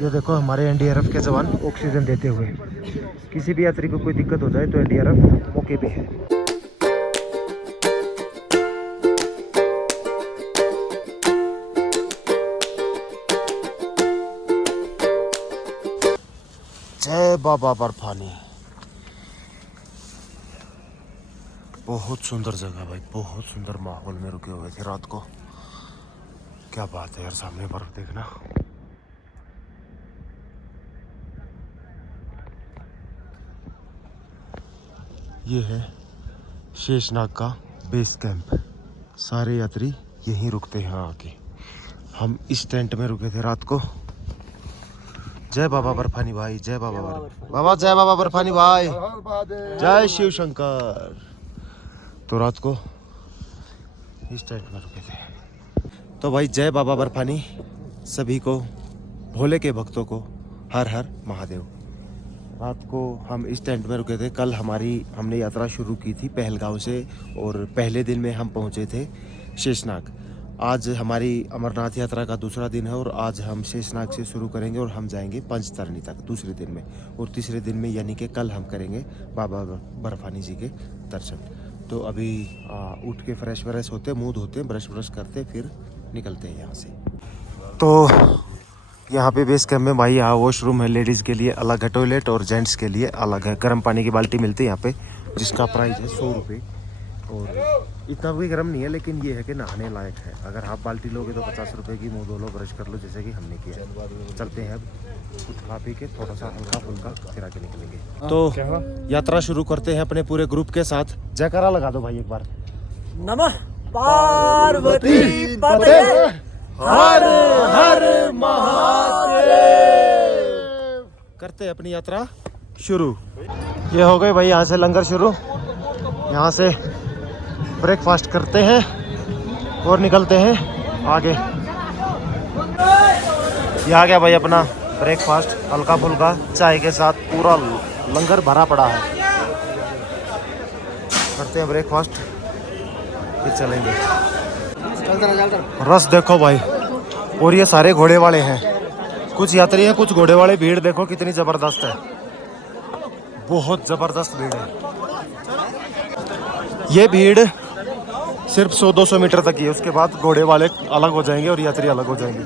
ये देखो हमारे एनडीआरएफ के जवान ऑक्सीजन देते हुए। किसी भी यात्री को कोई दिक्कत हो जाए तो एनडीआरएफ मौके पे है। जय बाबा बर्फानी। बहुत सुंदर जगह भाई, बहुत सुंदर माहौल में रुके हुए थे रात को। क्या बात है यार, सामने बर्फ देखना। ये है शेषनाग का बेस कैंप। सारे यात्री यहीं रुकते हैं आके। हम इस टेंट में रुके थे रात को। जय बाबा बर्फानी भाई, जय बाबा बाबा, जय बाबा बर्फानी भाई, जय शिव शंकर। तो रात को इस टेंट में रुके थे। तो भाई जय बाबा बर्फानी सभी को, भोले के भक्तों को हर हर महादेव। रात को हम इस टेंट में रुके थे। कल हमने यात्रा शुरू की थी पहलगांव से और पहले दिन में हम पहुंचे थे शेषनाग। आज हमारी अमरनाथ यात्रा का दूसरा दिन है और आज हम शेषनाग से शुरू करेंगे और हम जाएंगे पंचतरणी तक दूसरे दिन में। और तीसरे दिन में यानी कि कल हम करेंगे बाबा बर्फानी जी के दर्शन। तो अभी उठ के फ्रेश होते, मुँह धोते, ब्रश करते, फिर निकलते हैं यहाँ से। तो यहाँ पे बेस कैंप में भाई यहाँ वॉशरूम है, लेडीज़ के लिए अलग है टॉयलेट और जेंट्स के लिए अलग है। गर्म पानी की बाल्टी मिलती है यहाँ पे, जिसका प्राइस है 100 रुपये। और इतना भी गर्म नहीं है, लेकिन ये है कि नहाने लायक है। अगर आप बाल्टी लोगे तो 50 रुपये की, मुँह धो लो, ब्रश कर लो, जैसे कि हमने किया। चलते हैं अब कुछ खा पी के, थोड़ा सा हल्का फुल्का फिर आके निकलेंगे। तो यात्रा शुरू करते हैं अपने पूरे ग्रुप के साथ। जयकारा लगा दो भाई एक बार। नमः पार्वती पते हर हर महादेव। करते हैं अपनी यात्रा शुरू। ये हो गई भाई यहाँ से लंगर शुरू। यहाँ से ब्रेकफास्ट करते हैं और निकलते हैं आगे। ये आ गया भाई अपना ब्रेकफास्ट, हल्का फुल्का चाय के साथ, पूरा लंगर भरा पड़ा है। करते हैं ब्रेकफास्ट फिर चलेंगे। रस देखो भाई, और ये सारे घोड़े वाले हैं। कुछ यात्री हैं, कुछ घोड़े वाले। भीड़ देखो कितनी जबरदस्त है, बहुत जबरदस्त भीड़ है। ये भीड़ सिर्फ 100-200 मीटर तक ही है, उसके बाद घोड़े वाले अलग हो जाएंगे और यात्री अलग हो जाएंगे।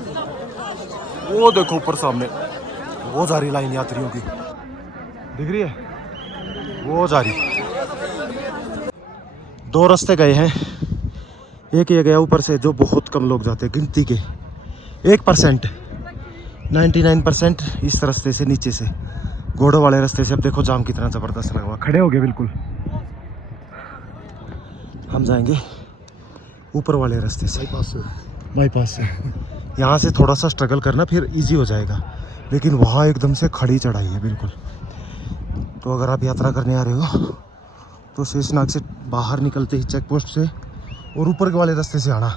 वो देखो ऊपर सामने वो जा रही लाइन यात्रियों की, दिख रही है वो जा रही। 2 रास्ते गए हैं। एक ये गया ऊपर से, जो बहुत कम लोग जाते हैं, गिनती के 1%, 99% इस रास्ते से, नीचे से घोड़ों वाले रास्ते से। अब देखो जाम कितना ज़बरदस्त लगा हुआ, खड़े हो गए बिल्कुल। हम जाएंगे ऊपर वाले रास्ते से, बाईपास से। यहाँ से थोड़ा सा स्ट्रगल करना, फिर इजी हो जाएगा, लेकिन वहाँ एकदम से खड़ी चढ़ाई है बिल्कुल। तो अगर आप यात्रा करने आ रहे हो तो शेषनाग से बाहर निकलते ही चेक पोस्ट से और ऊपर के वाले रास्ते से आना।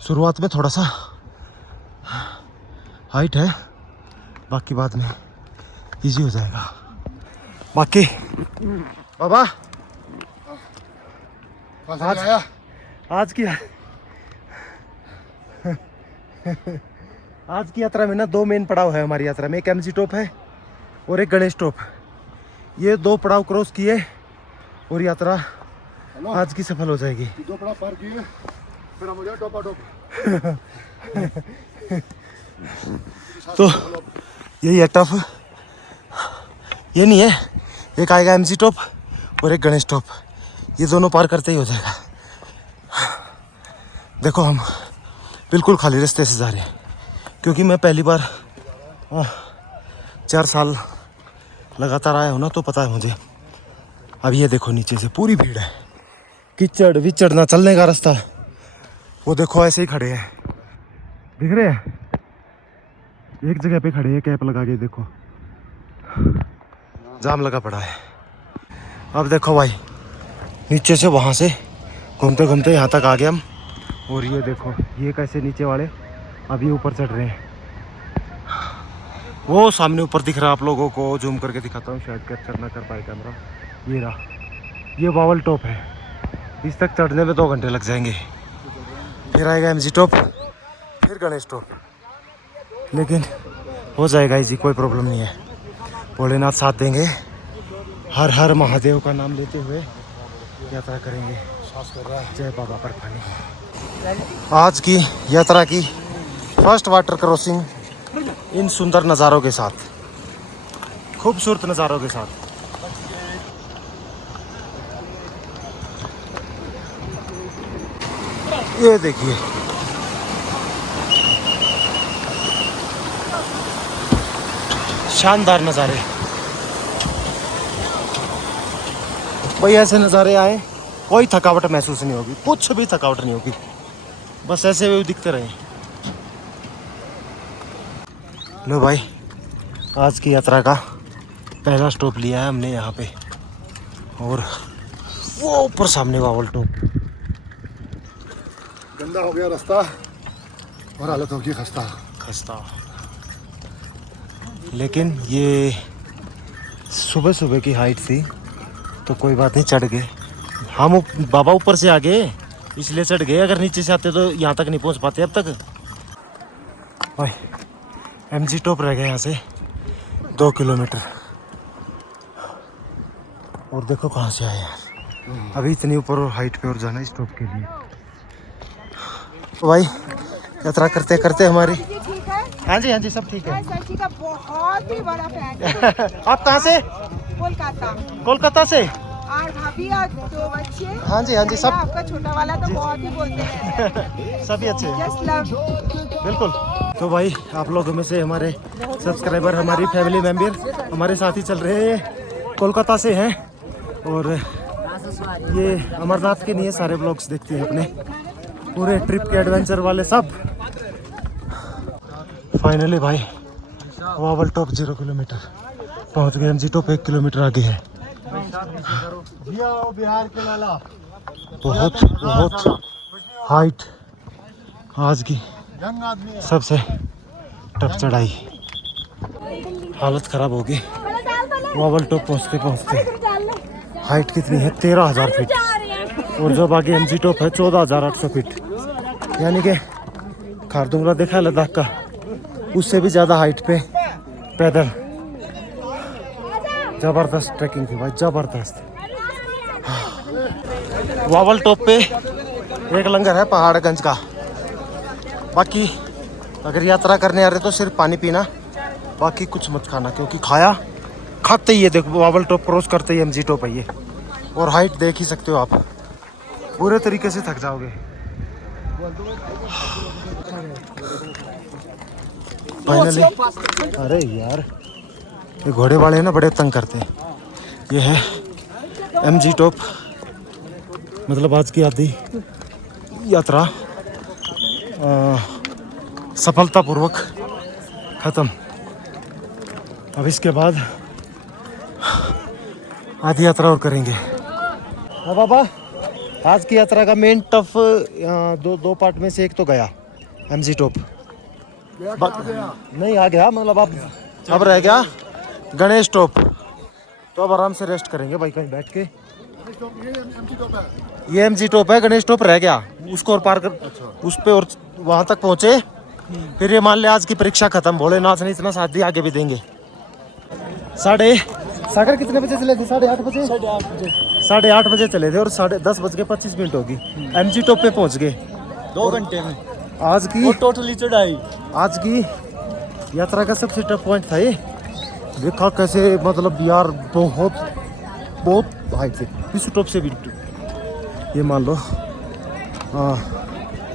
शुरुआत में थोड़ा सा हाइट है, बाकी बाद में इजी हो जाएगा। बाकी बाबा आज की यात्रा में ना 2 मेन पड़ाव है हमारी यात्रा में। एक एमजी टॉप है और एक गणेश टॉप। ये 2 पड़ाव क्रॉस किए और यात्रा आज की सफल हो जाएगी। 2 पड़ाव पार किए, फिर हम हो जाए टॉपा टॉप। तो यही है टफ। ये नहीं है, एक आएगा एमजी टॉप और एक गणेश टॉप। ये दोनों पार करते ही हो जाएगा। देखो हम बिल्कुल खाली रास्ते से जा रहे हैं, क्योंकि मैं पहली बार 4 साल लगातार आया हूँ ना, तो पता है मुझे। अब ये देखो नीचे से पूरी भीड़ है, कीचड़ विचड़ ना चलने का रास्ता। वो देखो ऐसे ही खड़े हैं, दिख रहे हैं, एक जगह पे खड़े हैं कैप लगा के। देखो जाम लगा पड़ा है। अब देखो भाई नीचे से वहाँ से घूमते घूमते यहाँ तक आ गए हम। और ये देखो ये कैसे नीचे वाले अभी ऊपर चढ़ रहे हैं। वो सामने ऊपर दिख रहा है, आप लोगों को जूम करके दिखाता हूँ, शायद कैप्चर ना कर पाए कैमरा। ये रहा, ये वावल टॉप है। इस तक चढ़ने में 2 घंटे लग जाएंगे। फिर आएगा एमजी टॉप, फिर गणेश टॉप, लेकिन हो जाएगा इजी, कोई प्रॉब्लम नहीं है। भोलेनाथ साथ देंगे। हर हर महादेव का नाम लेते हुए यात्रा करेंगे। जय बाबा पर पानी। आज की यात्रा की फर्स्ट वाटर क्रॉसिंग इन सुंदर नज़ारों के साथ, खूबसूरत नज़ारों के साथ। ये देखिए, शानदार नज़ारे। भाई ऐसे नज़ारे आए, कोई थकावट महसूस नहीं होगी, कुछ भी थकावट नहीं होगी, बस ऐसे वे दिखते रहे। लो भाई, आज की यात्रा का पहला स्टॉप लिया है हमने यहाँ पे, और वो ऊपर सामने वावल टॉप। गंदा हो गया रास्ता और हालत होगी खस्ता। लेकिन ये सुबह सुबह की हाइट थी तो कोई बात नहीं, चढ़ गए हम। बाबा ऊपर से आ गए इसलिए चढ़ गए, अगर नीचे से आते तो यहाँ तक नहीं पहुँच पाते अब तक। भाई एमजी टॉप रह गए यहाँ से 2 किलोमीटर, और देखो कहाँ से आए यार। अभी इतनी ऊपर और हाइट पे और जाना इस टॉप के लिए। तो भाई यात्रा करते करते हमारी, ठीक है। हाँ जी सब ठीक है। सर जी का बहुत ही बड़ा फैन है। आप कहाँ से? कोलकाता से। और भाभी और 2 बच्चे। हाँ जी सब। आपका छोटा वाला तो बहुत ही बोलते हैं। सभी अच्छे हैं। Just love. बिल्कुल। तो भाई आप लोगों में से हमारे सब्सक्राइबर, हमारी फैमिली मेंबर हमारे साथ ही चल रहे हैं, कोलकाता से हैं, और ये अमरनाथ के लिए सारे ब्लॉग्स देखते हैं अपने, पूरे ट्रिप के एडवेंचर वाले सब। फाइनली भाई वावल टॉप 0 किलोमीटर पहुंच गए। एमजी टॉप 1 किलोमीटर आगे है। बिहार के लाला बहुत हाइट आज की सबसे टफ चढ़ाई। हालत खराब होगी वावल टॉप पहुंचते पहुंचते। हाइट कितनी है? 13,000 फीट, और जब आगे एमजी टॉप है 14,800 फीट, यानी कि खारदुंगला देखा है लद्दाख का, उससे भी ज़्यादा हाइट पे पैदल। ज़बरदस्त ट्रैकिंग थी भाई, ज़बरदस्त। वावल टॉप पे एक लंगर है पहाड़गंज का। बाकी अगर यात्रा करने आ रहे तो सिर्फ पानी पीना, बाकी कुछ मत खाना, क्योंकि खाते ही ये देखो वावल टॉप क्रॉस करते ही एमजी टॉप है ये, और हाइट देख ही सकते हो आप, पूरे तरीके से थक जाओगे। फाइनली, अरे यार ये घोड़े वाले ना बड़े तंग करते हैं। ये है एमजी टॉप, मतलब आज की आधी यात्रा सफलतापूर्वक ख़त्म। अब इसके बाद आधी यात्रा और करेंगे। हाँ बाबा, आज की यात्रा का मेन टफ दो पार्ट में से एक तो गया, एमजी टॉप। नहीं आ गया, मतलब अब रह गया गणेश टॉप। तो अब आराम से रेस्ट करेंगे भाई कहीं बैठ के। ये एमजी टॉप है, गणेश टॉप रह गया, उसको और पार कर, उस पे और वहां तक पहुंचे, फिर ये मान ले आज की परीक्षा खत्म। भोलेनाथ ने इतना साथ दिया, आगे भी देंगे। सागर कितने बजे चले थे? 8:30 बजे। 8:30 बजे चले थे और 10:25 होगी। एमजी टॉप पे पहुंच गए 2 घंटे में। आज की टोटली चढ़ाई, आज की यात्रा का सबसे टफ पॉइंट था ये। देखा कैसे, मतलब यार बहुत हाइट थी, इस टॉप से भी ये मान लो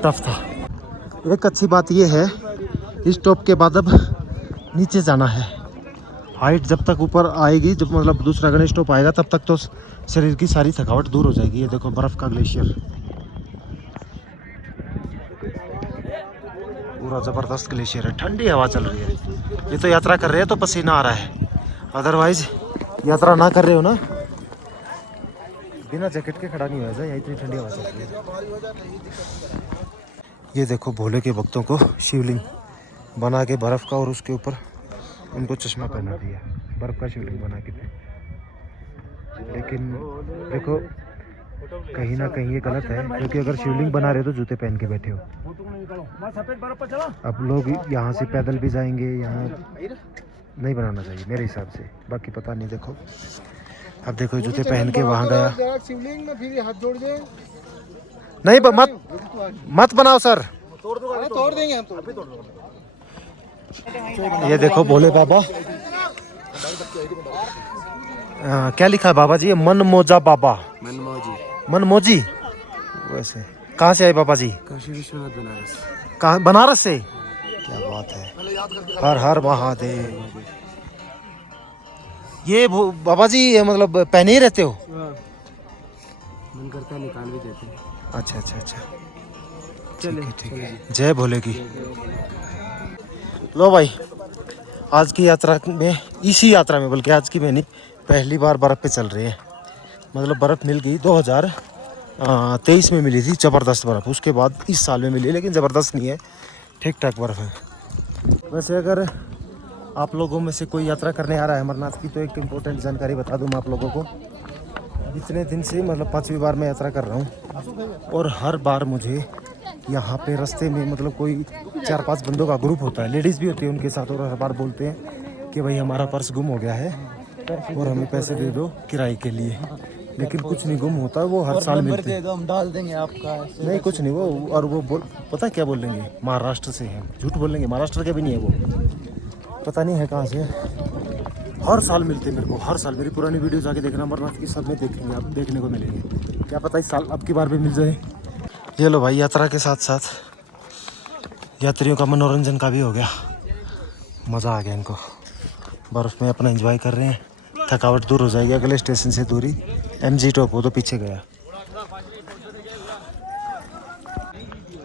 टफ था। एक अच्छी बात ये है, इस टॉप के बाद अब नीचे जाना है। हाइट जब तक ऊपर आएगी, जब मतलब दूसरा गणेश टॉप आएगा, तब तक तो शरीर की सारी थकावट दूर हो जाएगी। ये देखो बर्फ़ का ग्लेशियर, पूरा ज़बरदस्त ग्लेशियर है, ठंडी हवा चल रही है। ये तो यात्रा कर रहे हैं तो पसीना आ रहा है, अदरवाइज यात्रा ना कर रहे हो ना, बिना जैकेट के खड़ा नहीं हुआ है, इतनी ठंडी हवा चल रही है। ये देखो भोले के भक्तों को शिवलिंग बना के बर्फ़ का, और उसके ऊपर उनको चश्मा पहना दिया, बर्फ़ का शिवलिंग बना के। लेकिन देखो कहीं ना कहीं ये गलत है, क्योंकि अगर शिवलिंग बना रहे हो तो जूते पहन के बैठे हो। अब लोग यहाँ से पैदल भी जाएंगे, यहाँ नहीं बनाना चाहिए मेरे हिसाब से, बाकी पता नहीं। देखो अब देखो जूते पहन के वहाँ गया। शिवलिंग में फिर हाथ जोड़ दे। नहीं मत बनाओ सर, तोड़ देंगे हम तो। ये देखो भोले बाबा। क्या लिखा है बाबा जी? मनमोजा बाबा, मनमोजी। वैसे कहाँ से आए बाबा जी? काशी विश्वनाथ बनारस। कहाँ? बनारस से? क्या बात है, हर हर महादेव। ये बाबा जी मतलब पहने ही रहते हो? मन करता है निकाल भी देते हैं। अच्छा अच्छा अच्छा, चलिए ठीक है। जय भोले की। लो भाई, आज की यात्रा में, इसी यात्रा में बल्कि आज की में नहीं, पहली बार बर्फ़ पे चल रही है। मतलब बर्फ़ मिल गई 2023 में मिली थी, ज़बरदस्त बर्फ़। उसके बाद इस साल में मिली, लेकिन ज़बरदस्त नहीं है, ठीक ठाक बर्फ़ है। वैसे अगर आप लोगों में से कोई यात्रा करने आ रहा है अमरनाथ की, तो एक इम्पोर्टेंट जानकारी बता दूँ मैं आप लोगों को। इतने दिन से मतलब 5वीं बार मैं यात्रा कर रहा हूँ, और हर बार मुझे यहाँ पे रास्ते में मतलब कोई 4-5 बंदों का ग्रुप होता है, लेडीज़ भी होती है उनके साथ, और हर बार बोलते हैं कि भाई हमारा पर्स गुम हो गया है और हमें पैसे दे दो किराए के लिए। लेकिन कुछ नहीं गुम होता, वो हर साल मिलते हैं। हम डाल देंगे आपका। नहीं कुछ नहीं वो, और वो पता क्या बोलेंगे, महाराष्ट्र से हैं। झूठ बोलेंगे, महाराष्ट्र के भी नहीं है वो, पता नहीं है कहाँ से। हर साल मिलते मेरे को, हर साल। मेरी पुरानी वीडियोस आके देखना अमरनाथ की, सब में देखेंगे आप, देखने को मिलेंगे। क्या पता इस साल अब की बार भी मिल जाए। ये लो भाई, यात्रा के साथ साथ यात्रियों का मनोरंजन का भी हो गया, मज़ा आ गया इनको। बर्फ़ में अपना एंजॉय कर रहे हैं, थकावट दूर हो जाएगी। अगले स्टेशन से दूरी MG टॉप, वो तो पीछे गया।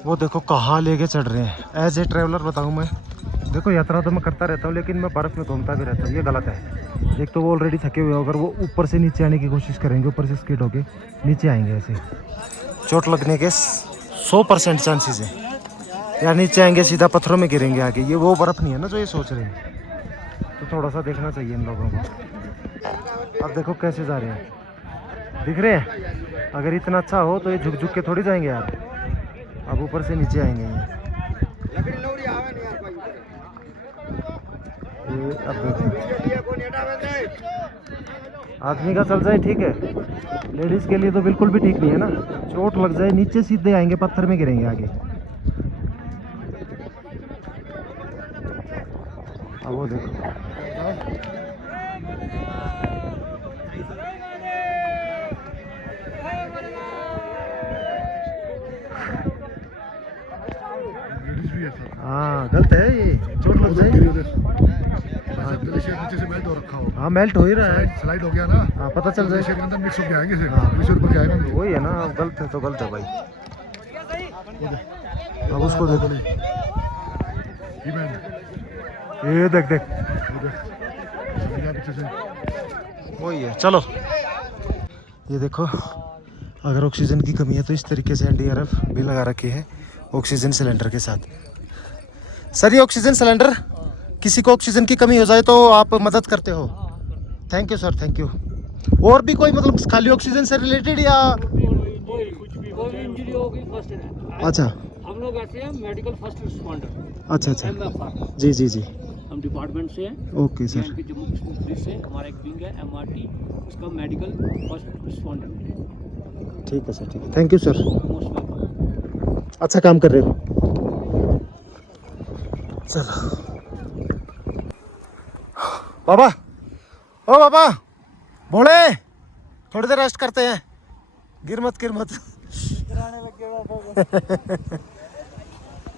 वो देखो कहाँ लेके चढ़ रहे हैं। एज ए ट्रैवलर बताऊँ मैं, देखो यात्रा तो मैं करता रहता हूँ, लेकिन मैं बर्फ़ में घूमता भी रहता हूँ, ये गलत है। एक तो वो ऑलरेडी थके हुए, अगर वो ऊपर से नीचे आने की कोशिश करेंगे, ऊपर से स्किड होके नीचे आएंगे, ऐसे चोट लगने के 100% चांसेस हैं। या नीचे आएंगे सीधा पत्थरों में गिरेंगे आगे। ये वो बर्फ़ नहीं है ना जो ये सोच रहे हैं, तो थोड़ा सा देखना चाहिए इन लोगों को। अब देखो कैसे जा रहे हैं, दिख रहे हैं? अगर इतना अच्छा हो तो ये झुक झुक के थोड़ी जाएंगे यार, अब ऊपर से नीचे आएंगे ये अब देखो, आदमी का चल जाए ठीक है, लेडीज़ के लिए तो बिल्कुल भी ठीक नहीं है ना। चोट लग जाए, नीचे सीधे आएंगे, पत्थर में गिरेंगे आगे। अब वो देखो, हाँ गलत है ये, चोट लग जाए। ग्लेशियर नीचे से मेल्ट हो रखा हो। हाँ मेल्ट हो ही रहा है, स्लाइड हो गया ना। हाँ पता चल जाए। ग्लेशियर के अंदर मिक्स हो के आएंगे, हाँ। ग्लेशियर ऊपर के आएगा नहीं। वही है ना, गलत है तो गलत है भाई। अब उसको देखो, ये देख देख, पीछे से वही है। चलो ये देखो, अगर ऑक्सीजन की कमी है तो इस तरीके से NDRF भी लगा रखी है ऑक्सीजन सिलेंडर के साथ। सर ये ऑक्सीजन सिलेंडर, किसी को ऑक्सीजन की कमी हो जाए तो आप मदद करते हो? Thank you sir, thank you. और भी कोई मतलब खाली ऑक्सीजन से रिलेटेड या कोई इंजरी होगी फर्स्ट एड। अच्छा, हम लोग ऐसे हैं मेडिकल फर्स्ट रिस्पॉन्डर। अच्छा अच्छा, MFR, जी जी जी, हम डिपार्टमेंट से हैं। Okay sir. Jammu Kashmir police से हमारा एक विंग है MRT, उसका मेडिकल फर्स्ट रिस्पॉन्डर। ठीक है सर, ठीक है, thank you sir, most welcome. अच्छा काम कर रहे हो। चलो बाबा, ओ बाबा भोले, थोड़ी देर रेस्ट करते हैं, गिर मत गिर मत।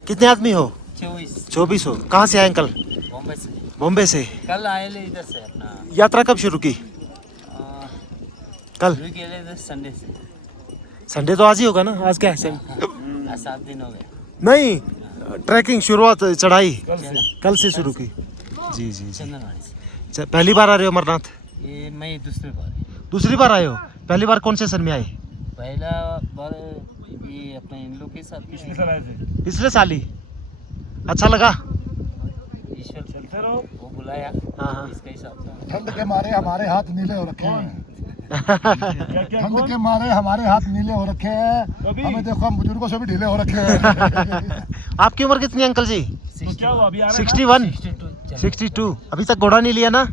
कितने आदमी हो? 24 हो। कहाँ से आए अंकल? बॉम्बे से। बॉम्बे से। कल आए ले इधर से अपना। यात्रा कब शुरू की? कल। संडे से। संडे तो आज ही होगा ना, आज क्या है? 7 दिन हो गए। नहीं, ट्रैकिंग शुरुआत चढ़ाई कल से शुरू की। जी जी जी। चंदनवाड़ी से। पहली बार आ रहे हो अमरनाथ? ये मैं दूसरी बार। दूसरी बार आए हो? पहली बार कौन से सन में आए? पहला बार ये अपने इन लोग के साथ पिछले साल आए थे। पिछले साल ही? अच्छा लगा? ईश्वर चलते रहो, वो बुलाया। हाँ हाँ। इसके हिसाब से ठंड के मारे हमारे हाथ नीले हो रखे हैं। ठंड के मारे हमारे हाथ नीले हो रखे हैं, हमें देखो हम बुजुर्गों से भी ढीले हो रखे हैं। आपकी उम्र कितनी है अंकल जी? तो क्या हुआ अभी 61 62। अभी तक घोड़ा नहीं लिया ना?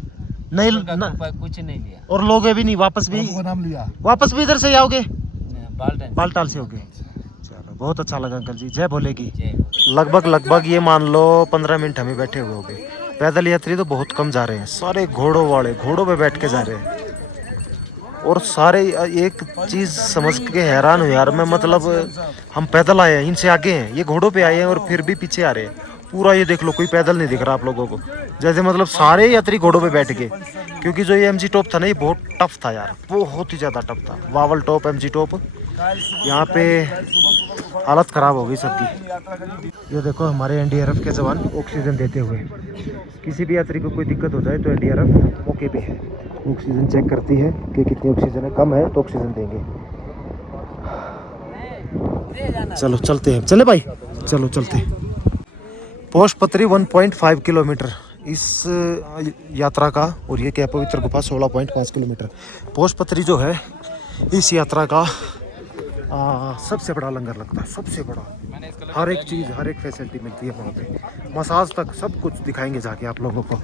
नहीं कुछ नहीं लिया और लोगे भी नहीं? वापस भी बाबू का नाम लिया। वापस भी इधर से ही आओगे? बाल्टन बालटाल से होगे। चलो बहुत अच्छा लगा अंकल जी, जय भोले की। लगभग ये मान लो 15 मिनट हमें बैठे हुए होंगे। पैदल यात्री तो बहुत कम जा रहे हैं, सारे घोड़ों वाले घोड़ों पे बैठ के जा रहे हैं। और सारे एक चीज समझ के हैरान हूँ यार मैं, मतलब हम पैदल आए हैं, इनसे आगे हैं, ये घोड़ों पे आए हैं और फिर भी पीछे आ रहे हैं। पूरा ये देख लो, कोई पैदल नहीं दिख रहा आप लोगों को, जैसे मतलब सारे यात्री घोड़ों पे बैठ गए। क्योंकि जो ये एमजी टॉप था ना, ये बहुत टफ था यार, बहुत ही ज़्यादा टफ था। वावल टॉप, एमजी टॉप, यहाँ पे हालत ख़राब हो गई सबकी। ये देखो हमारे एनडीआरएफ के जवान ऑक्सीजन देते हुए। किसी भी यात्री को कोई दिक्कत हो जाए तो एनडीआरएफ मौके पे है, ऑक्सीजन चेक करती है कि कितनी ऑक्सीजन है, कम है तो ऑक्सीजन देंगे। चलो चलते हैं, चले भाई चलो चलते हैं। पोषपत्री 1.5 किलोमीटर इस यात्रा का, और ये क्या पवित्र गुफा 16.5 किलोमीटर। पोषपत्री जो है इस यात्रा का सबसे बड़ा लंगर लगता है, सबसे बड़ा। हर एक चीज़, हर एक फैसिलिटी मिलती है वहाँ पे, मसाज तक सब कुछ दिखाएंगे जाके आप लोगों को।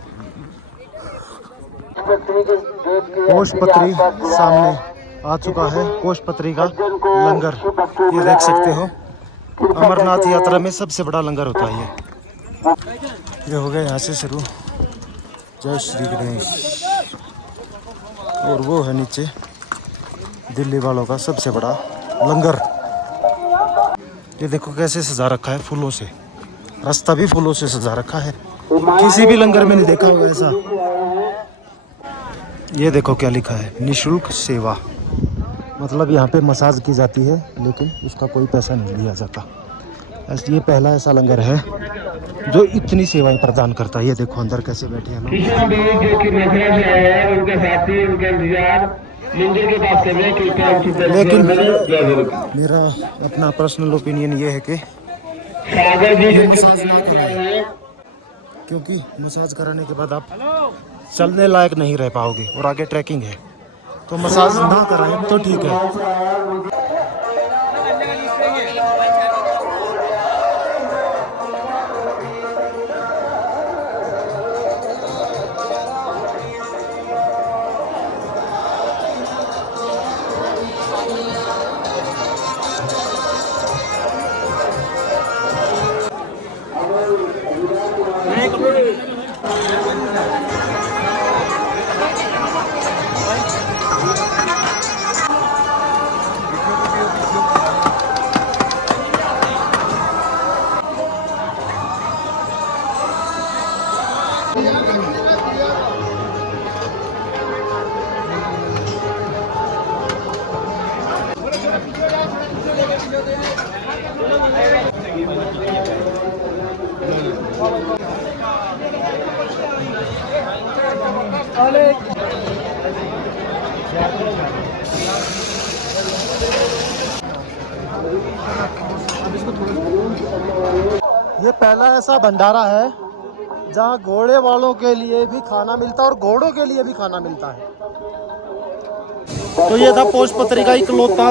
पोषपत्री सामने आ चुका है, पोषपत्री का लंगर ये देख सकते हो। अमरनाथ यात्रा में सबसे बड़ा लंगर होता है ये हो गया यहाँ से शुरू। जय श्री गणेश। और वो है नीचे दिल्ली वालों का सबसे बड़ा लंगर। ये देखो कैसे सजा रखा है फूलों से, रास्ता भी फूलों से सजा रखा है, किसी भी लंगर में नहीं देखा होगा ऐसा। ये देखो क्या लिखा है, निशुल्क सेवा, मतलब यहाँ पे मसाज की जाती है लेकिन उसका कोई पैसा नहीं लिया जाता। ऐसे ये पहला ऐसा लंगर है जो इतनी सेवाएं प्रदान करता है। ये देखो अंदर कैसे बैठे हैं लोग। लेकिन मेरा अपना पर्सनल ओपिनियन ये है कि मसाज ना कराएं, क्योंकि मसाज कराने के बाद आप चलने लायक नहीं रह पाओगे और आगे ट्रैकिंग है, तो मसाज ना कराएं तो ठीक है। ये पहला ऐसा भंडारा है जहाँ घोड़े वालों के लिए भी खाना मिलता है और घोड़ों के लिए भी खाना मिलता है। तो ये था पोषपत्री का इकलौता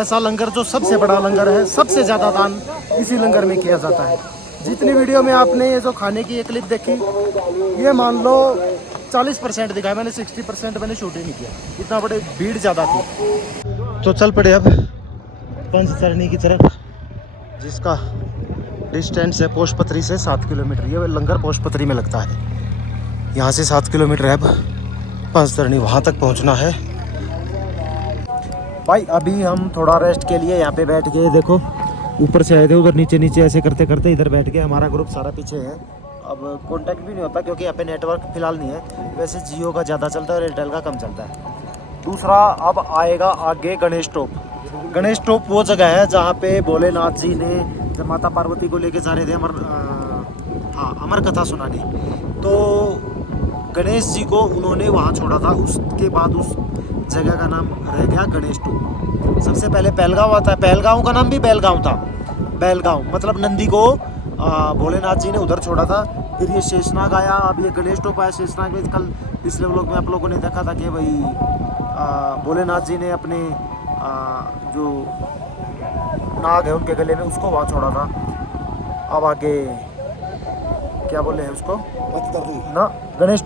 ऐसा लंगर जो सबसे बड़ा लंगर है, सबसे ज़्यादा दान इसी लंगर में किया जाता है। जितनी वीडियो में आपने ये जो खाने की एक क्लिप देखी, ये मान लो 40% दिखाया मैंने, 60% मैंने शूट ही नहीं किया, इतना बड़े भीड़ ज़्यादा थी। तो चल पड़े अब पंचतरणी की तरफ, जिसका डिस्टेंस है पोषपत्री से 7 किलोमीटर। ये लंगर पोषपत्री में लगता है, यहाँ से 7 किलोमीटर है। अब पंचतरणी वहाँ तक पहुँचना है। भाई अभी हम थोड़ा रेस्ट के लिए यहाँ पे बैठ गए, देखो ऊपर से आए थे, उधर नीचे नीचे ऐसे करते करते इधर बैठ गए। हमारा ग्रुप सारा पीछे है। अब कांटेक्ट भी नहीं होता क्योंकि यहाँ पे नेटवर्क फिलहाल नहीं है, वैसे जियो का ज़्यादा चलता है और एयरटेल का कम चलता है। दूसरा अब आएगा आगे गणेश टॉप। गणेश टॉप वो जगह है जहाँ पे भोलेनाथ जी ने जब माता पार्वती को लेके जा रहे थे अमर कथा सुनाने, तो गणेश जी को उन्होंने वहाँ छोड़ा था। उसके बाद उस जगह का नाम रह गया गणेश टॉप। सबसे पहले पहलगांव आता है, पहलगांव का नाम भी बेलगांव था। बेलगांव मतलब नंदी को भोलेनाथ जी ने उधर छोड़ा था। फिर ये शेषनाग आया, अब ये गणेश टॉप आया। शेषनाग में कल पिछले व्लॉग में आप लोगों ने देखा था कि भाई भोलेनाथ जी ने अपने जो नाग है उनके गले में उसको वहाँ छोड़ा था। अब आगे क्या बोले हैं उसको ना, गणेश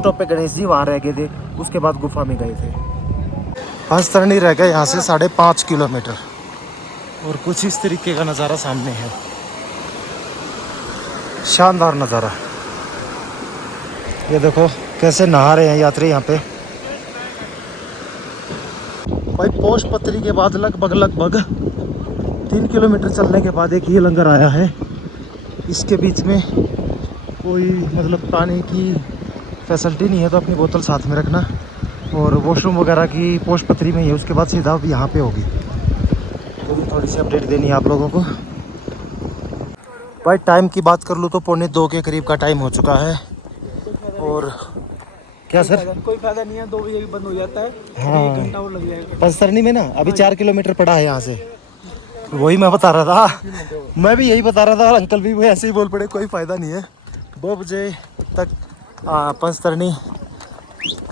टॉप पे गणेश जी वहाँ रह गए थे। उसके बाद गुफा में गए थे। हंसतरणी रह गए यहाँ से 5.5 किलोमीटर और कुछ इस तरीके का नज़ारा सामने है। शानदार नज़ारा। ये देखो कैसे नहा रहे हैं यात्री यहाँ पे। भाई पोष पत्री के बाद लगभग 3 किलोमीटर चलने के बाद एक ये लंगर आया है। इसके बीच में कोई मतलब पानी की फैसिलिटी नहीं है, तो अपनी बोतल साथ में रखना। और वॉशरूम वगैरह की पोष पत्री में ही है। उसके बाद सीधा अब यहाँ पे होगी। तो भी थोड़ी सी अपडेट देनी है आप लोगों को। भाई टाइम की बात कर लूँ तो 1:45 के करीब का टाइम हो चुका है। और क्या सर, कोई फायदा नहीं है, 2 बजे बंद हो जाता है। हाँ 1 घंटा और लग जाएगा। पंचतरणी में ना अभी 4 किलोमीटर पड़ा है यहाँ से। वही मैं बता रहा था, मैं भी यही बता रहा था और अंकल भी ऐसे ही बोल पड़े कोई फ़ायदा नहीं है। 2 बजे तक पंचतरणी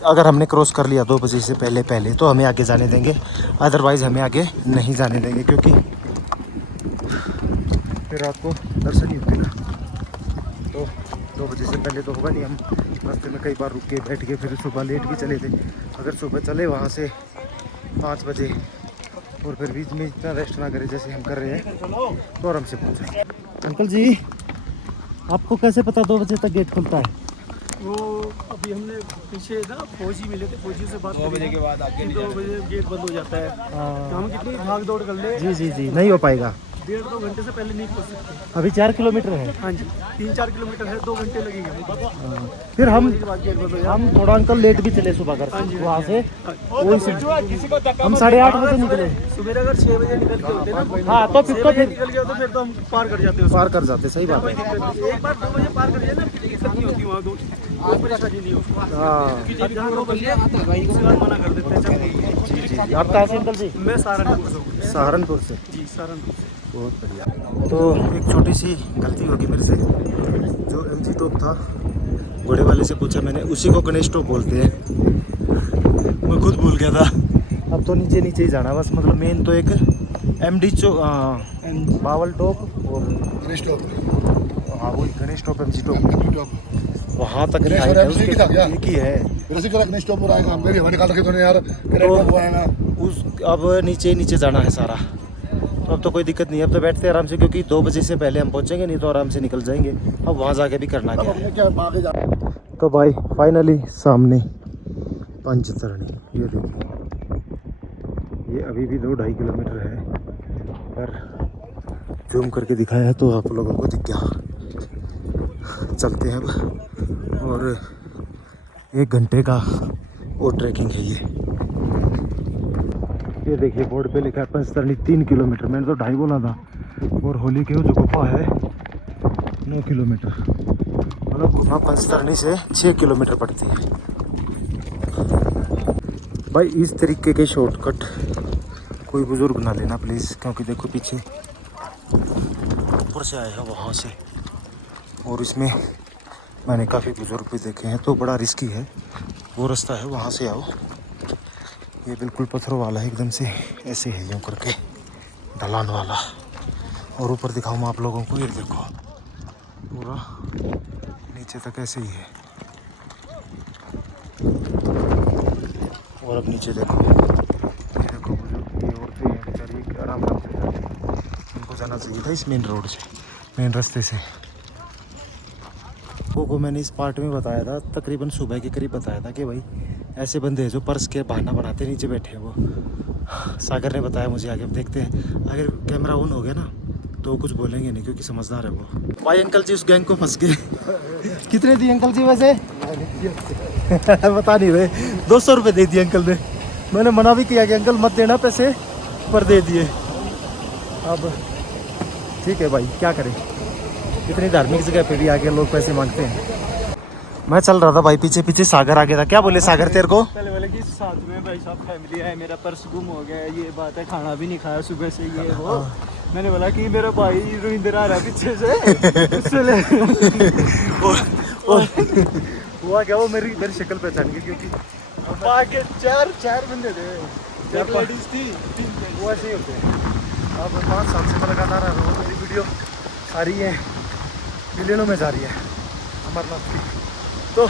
अगर हमने क्रॉस कर लिया 2 बजे से पहले तो हमें आगे जाने देंगे, अदरवाइज़ हमें आगे नहीं जाने देंगे, क्योंकि फिर रात को दर्शन ही होते ना। तो 2 बजे से पहले तो होगा नहीं। हम रास्ते में कई बार रुक के बैठ के फिर सुबह लेट भी चले थे। अगर सुबह चले वहाँ से 5 बजे और फिर बीच में इतना रेस्ट ना करें जैसे हम कर रहे हैं तो आराम से पहुँचे। अंकल जी आपको कैसे पता 2 बजे तक गेट खुलता है? वो अभी हमने पीछे ना फौजी मिले थे, फौजी से बात 2 बजे के बाद आगे 2 बजे गेट बंद हो जाता है। तो हम कितनी भाग दौड़ कर ले। जी नहीं हो पाएगा। 1.5-2 घंटे से पहले नहीं पहुंच सकते। अभी 4 किलोमीटर है। हाँ जी 3-4 किलोमीटर है, 2 घंटे लगेंगे। फिर हम गेट बंद हो हम थोड़ा अंकल लेट भी चले सुबह घर से वहाँ से। हम 8:30 बजे निकले। सुबह अगर 6 बजे निकल के होते ना, हाँ तो फिर निकल गया तो फिर तो हम पार कर जाते हैं। पार कर जाते। सही बात है। एक बार 2 बजे पार कर जाए ना, फिर दिक्कत नहीं होती वहाँ। कोई परेशानी नहीं होती। हाँ जहाँ 2 बजे उसके बाद मना कर देते हैं। जी। आप कहाँ से अंकल जी? मैं सहारनपुर से हूँ। सहारनपुर से। जी सहारनपुर से। बहुत बढ़िया। तो एक छोटी सी गलती होगी मेरे से। जो MG टॉप था घोड़े वाले से पूछा मैंने, उसी को गणेश टॉप बोलते हैं। मैं खुद भूल गया था। अब तो नीचे ही जाना बस। मतलब मेन तो एक MD बावल टॉप और गणेश टॉप, हाँ वही गणेश टॉप MG टॉप वहाँ तक नहीं आएगा। एक ही है गणेश टॉप पर आएगा। मेरी हवा निकाल रखे तो यार गणेश टॉप आएगा। अब नीचे जाना है सारा। तो अब तो कोई दिक्कत नहीं है। अब तो बैठते हैं आराम से, क्योंकि 2 बजे से पहले हम पहुंचेंगे नहीं तो आराम से निकल जाएंगे। अब वहाँ जाके भी करना क्या है। तो भाई फाइनली सामने पंचतरणी। ये देखिए, ये अभी भी 2-2.5 किलोमीटर है, पर जूम करके दिखाया है तो आप लोगों को दिख गया। चलते हैं अब। और 1 घंटे का और ट्रैकिंग है ये देखिए बोर्ड पे लिखा है पंचतरणी 3 किलोमीटर। मैंने तो 2.5 बोला था। और होली के जो गुफा है 9 किलोमीटर। मतलब गुफा पंचतरणी से 6 किलोमीटर पड़ती है। भाई इस तरीके के शॉर्टकट कोई बुजुर्ग ना लेना प्लीज़, क्योंकि देखो पीछे ऊपर से आए हैं वहाँ से। और इसमें मैंने काफ़ी बुजुर्ग भी देखे हैं, तो बड़ा रिस्की है। वो रास्ता है वहाँ से आओ। ये बिल्कुल पत्थरों वाला है एकदम से, ऐसे है यूँ करके ढलान वाला। और ऊपर दिखाऊँ मैं आप लोगों को, ये देखो पूरा नीचे तक ऐसे ही है। और अब नीचे देखो, ये देखो बुजुर्ग, ये औरतें हैं बेचारी आराम से जाती हैं। उनको जाना चाहिए था इस मेन रोड से, मेन रास्ते से। को मैंने इस पार्ट में बताया था, तकरीबन सुबह के करीब बताया था कि भाई ऐसे बंदे हैं जो पर्स के बहाना बनाते नीचे बैठे हैं। वो सागर ने बताया मुझे। आगे अब देखते हैं, अगर कैमरा ऑन हो गया ना तो कुछ बोलेंगे नहीं, क्योंकि समझदार है वो। भाई अंकल जी उस गैंग को फंस गए। कितने दिए अंकल जी वैसे? बता नहीं रहे। 200 रुपये दे दिए अंकल ने। मैंने मना भी किया कि अंकल मत देना पैसे, पर दे दिए। अब ठीक है भाई, क्या करें, इतनी धार्मिक जगह पे भी आके लोग पैसे मांगते हैं। मैं चल रहा था भाई, पीछे पीछे सागर आगे था। क्या बोले सागर तेरे को? पहले बोले कि साथ में भाई साहब फैमिली है, मेरा पर्स गुम हो गया है, ये बात है, खाना भी नहीं खाया सुबह से, ये वो। मैंने बोला कि मेरा भाई रोहिंदर आ रहा है पीछे से, उससे ले। और हुआ क्या, वो मेरी शक्ल पहचान गई, क्योंकि बाकी चार बंदे थे, एक लेडीज थी, 3 जेंट्स। वो ऐसे ही होते हैं। अब 5 साल से मैं लगातार आ रहा हूँ, मेरी वीडियो आ रही है, मिलियनों में जा रही है अमरनाथ की। तो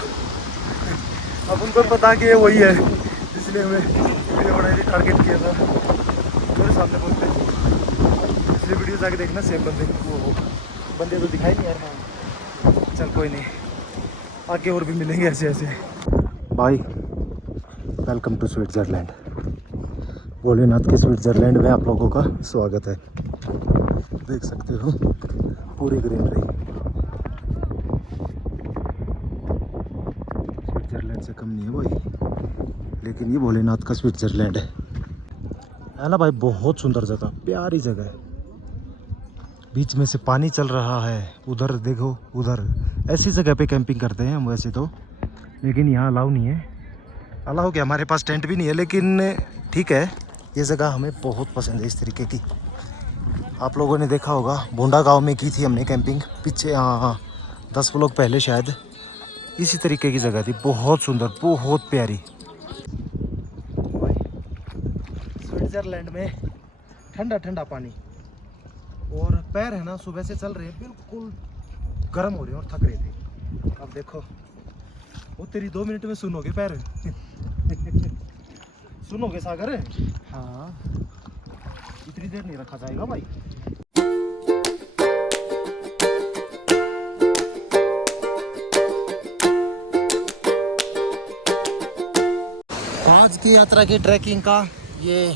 अब उनको पता कि ये वही है, इसलिए मैं वीडियो बनाने का टारगेट किया था। मेरे सामने बोलते हैं, इसलिए वीडियो जाके देखना सेम बंदे वो बंदे तो दिखाई नहीं यार। चल कोई नहीं, आगे और भी मिलेंगे ऐसे ऐसे। भाई वेलकम टू स्विट्ज़रलैंड। भोलेनाथ के स्विट्ज़रलैंड में आप लोगों का स्वागत है। देख सकते हो पूरी ग्रीनरी। स्विट्ज़रलैंड से कम नहीं है भाई, लेकिन ये भोलेनाथ का स्विट्ज़रलैंड है ना भाई। बहुत सुंदर जगह, प्यारी जगह है। बीच में से पानी चल रहा है, उधर देखो, उधर ऐसी जगह पे कैंपिंग करते हैं हम वैसे तो, लेकिन यहाँ अलाउ नहीं है। अलाउ क्या, हमारे पास टेंट भी नहीं है, लेकिन ठीक है, ये जगह हमें बहुत पसंद है इस तरीके की। आप लोगों ने देखा होगा बोंडा गांव में की थी हमने कैंपिंग पीछे, हाँ 10 व्लॉग पहले शायद। इसी तरीके की जगह थी, बहुत सुंदर, बहुत प्यारी। स्विट्जरलैंड में ठंडा ठंडा पानी, और पैर है ना सुबह से चल रहे हैं, बिल्कुल गर्म हो रहे हैं और थक रहे थे। अब देखो वो तेरी 2 मिनट में सुनोगे पैर सुनोगे सागर? हाँ, इतनी देर नहीं रखा जाएगा भाई। आज की यात्रा की ट्रैकिंग का ये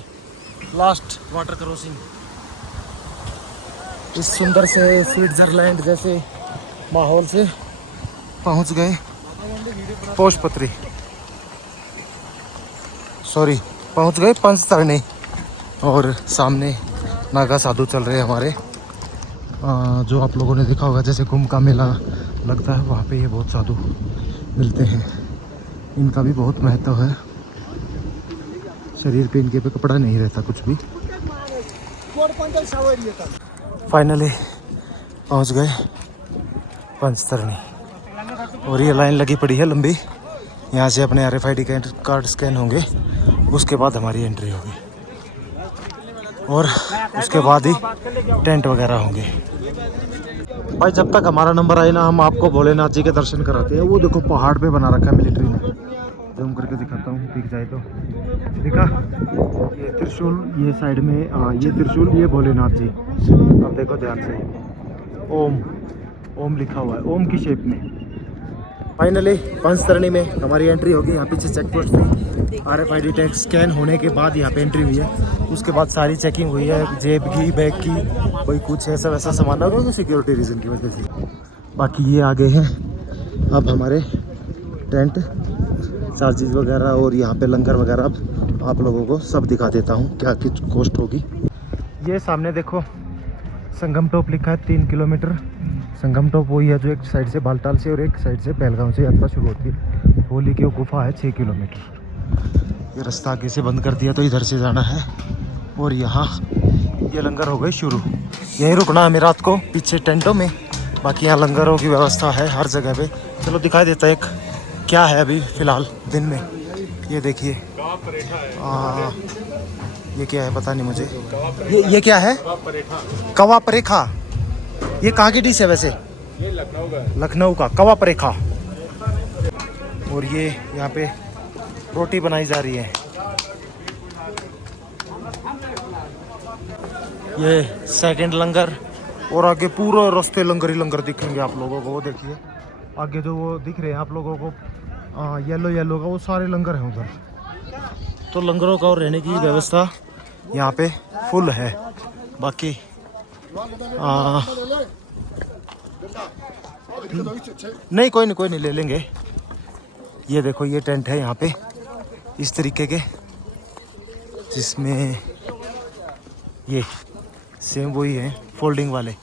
लास्ट वाटर क्रॉसिंग, इस सुंदर से स्विट्जरलैंड जैसे माहौल से पहुंच गए पोशपत्री, सॉरी पहुंच गए पंचतरणी। और सामने नागा साधु चल रहे हैं हमारे, जो आप लोगों ने देखा होगा जैसे कुंभ का मेला लगता है, वहाँ पे ये बहुत साधु मिलते हैं। इनका भी बहुत महत्व है, शरीर पे इनके पे कपड़ा नहीं रहता कुछ भी। फाइनली पहुंच गए पंचतरणी, और ये लाइन लगी पड़ी है लंबी। यहाँ से अपने RFID कार्ड स्कैन होंगे, उसके बाद हमारी एंट्री होगी, और उसके बाद ही टेंट वगैरह होंगे। भाई जब तक हमारा नंबर आए ना, हम आपको भोलेनाथ जी के दर्शन कराते हैं। वो देखो पहाड़ पे बना रखा है मिलिट्री ने, जूम करके दिखाता हूँ, दिख जाए तो दिखा। ये त्रिशूल, ये साइड में ये त्रिशूल, ये भोलेनाथ जी। अब देखो ध्यान से, ओम लिखा हुआ है, ओम की शेप में। फाइनली पंचतरणी में हमारी एंट्री होगी। यहाँ पीछे चेक पोस्ट थी, RFID टैग स्कैन होने के बाद यहाँ पे एंट्री हुई है। उसके बाद सारी चेकिंग हुई है, जेब की, बैग की, कोई कुछ ऐसा वैसा सामान होगा सिक्योरिटी रीज़न की वजह से। बाकी ये आगे हैं अब हमारे टेंट, चार्जेस वगैरह, और यहाँ पे लंगर वगैरह। अब आप लोगों को सब दिखा देता हूँ क्या कुछ कॉस्ट होगी। ये सामने देखो संगम टॉप लिखा है, 3 किलोमीटर। संगम टॉप वही है जो एक साइड से बालटाल से और एक साइड से पहलगाम से यात्रा शुरू होती है। होली की वो गुफा है 6 किलोमीटर। ये रास्ता आगे से बंद कर दिया तो इधर से जाना है, और यहाँ ये लंगर हो गई शुरू। यहीं रुकना हमें रात को पीछे टेंटों में। बाकी यहाँ लंगरों की व्यवस्था है हर जगह पे। चलो दिखाई देता है एक क्या है अभी फ़िलहाल दिन में। ये देखिए, ये क्या है पता नहीं मुझे। ये क्या है? कवा परेखा। ये कहाँ की डिश है वैसे? ये लखनऊ का कवा परेखा। और ये यहाँ पे रोटी बनाई जा रही है। ये सेकंड लंगर, और आगे पूरा रास्ते लंगर ही लंगर दिखेंगे आप लोगों को। वो देखिए आगे जो वो दिख रहे हैं आप लोगों को, येलो का, वो सारे लंगर हैं उधर। तो लंगरों का और रहने की व्यवस्था यहाँ पे फुल है। बाकी नहीं कोई नहीं ले लेंगे। ये देखो ये टेंट है यहाँ पे इस तरीके के, जिसमें ये सेम वही है फोल्डिंग वाले।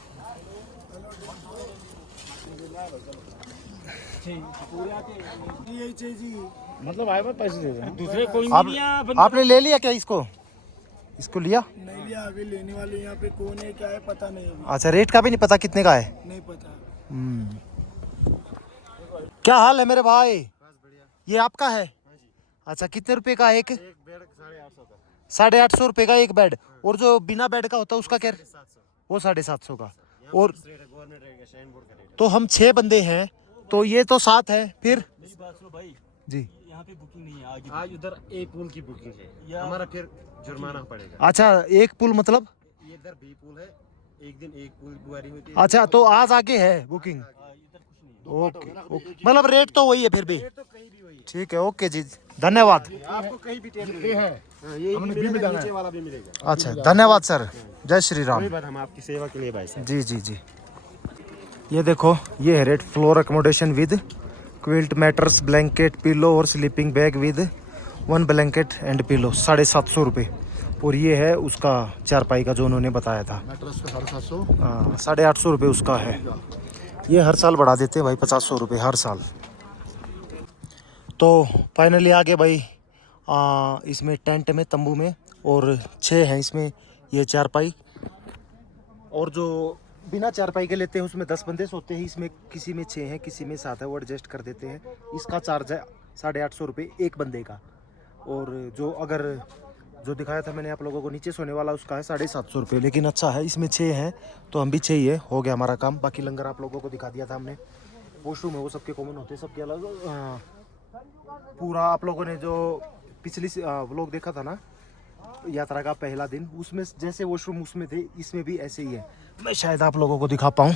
मतलब आए पैसे दे दे, दूसरे कोई आपने ले लिया क्या इसको लिया? नहीं लिया, अभी लेने वाले। यहाँ पे कौन है क्या है पता नहीं अभी। अच्छा, रेट का भी नहीं पता कितने का है? नहीं पता। क्या हाल है मेरे भाई? ये आपका है? अच्छा, कितने रुपए का एक? एक बेड 850 का। 850 रुपए का एक बेड। और जो बिना बेड का होता है उसका क्या? 750। वो 750 का। यहाँ और फिक्स रेट है, गवर्नमेंट रेट है, शाइन बोर्ड का रेट है। तो हम 6 बंदे हैं, तो ये तो 7 है फिर मेरी बात सुनो भाई, जी। यहाँ पे बुकिंग नहीं है आगे। आज उधर एक पूल की बुकिंग है, या- हमारा फिर जुर्माना पड़ेगा। अच्छा, एक पुल मतलब? ये इधर बी पूल है, एक दिन एक पूल बुआरी होती है। अच्छा, तो आज आगे है बुकिंग? इधर कुछ नहीं है। Okay, okay. मतलब रेट तो वही है फिर भी? ये तो कहीं भी वही है, ठीक है, ओके जी, धन्यवाद। आपको कहीं भी टेबल है। ये मिलेगा, नीचे वाला भी मिलेगा। अच्छा, धन्यवाद सर, जय श्री राम। कोई बात, हम आपकी सेवा के लिए भाई साहब। जी जी जी। ये देखो, ये है rate, floor accommodation with quilt mattress, blanket, pillow और sleeping bag with 1 blanket and pillow, 750 रुपये। और ये है उसका चारपाई का जो उन्होंने बताया था, 750। हाँ, 850 रुपये उसका है। ये हर साल बढ़ा देते हैं भाई, 500 रुपये हर साल। तो फाइनली आ गए भाई इसमें टेंट में, तंबू में, और 6 हैं इसमें ये चारपाई। और जो बिना चारपाई के लेते हैं उसमें 10 बंदे सोते हैं, इसमें किसी में 6 हैं, किसी में 7 है, वो एडजस्ट कर देते हैं। इसका चार्ज है 850 रुपये एक बंदे का। और जो अगर जो दिखाया था मैंने आप लोगों को नीचे सोने वाला, उसका है 750 रुपये। लेकिन अच्छा है, इसमें 6 हैं तो हम भी 6 ही है, हो गया हमारा काम। बाकी लंगर आप लोगों को दिखा दिया था हमने। वॉशरूम है वो सबके कॉमन होते हैं, सबके अलग। पूरा आप लोगों ने जो पिछली व्लॉग देखा था ना, यात्रा का पहला दिन, उसमें जैसे वॉशरूम उसमें थे, इसमें भी ऐसे ही है। मैं शायद आप लोगों को दिखा पाऊँ,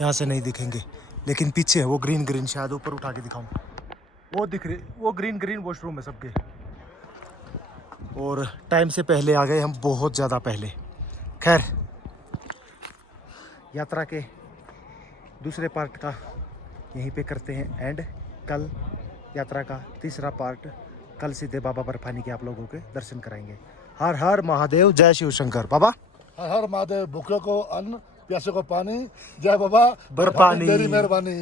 यहाँ से नहीं दिखेंगे, लेकिन पीछे है वो ग्रीन ग्रीन, शायद ऊपर उठा के दिखाऊं, वो दिख रहे, वो ग्रीन ग्रीन वॉशरूम है सबके। और टाइम से पहले आ गए हम, बहुत ज़्यादा पहले। खैर, यात्रा के दूसरे पार्ट का यहीं पे करते हैं एंड। कल यात्रा का तीसरा पार्ट, कल सीधे बाबा बर्फानी के आप लोगों के दर्शन कराएंगे। हर हर महादेव, जय शिव शंकर। बाबा हर हर महादेव, भूखे को अन्न, प्यासे को पानी, जय बाबा बर्फानी। तेरी मेहरबानी।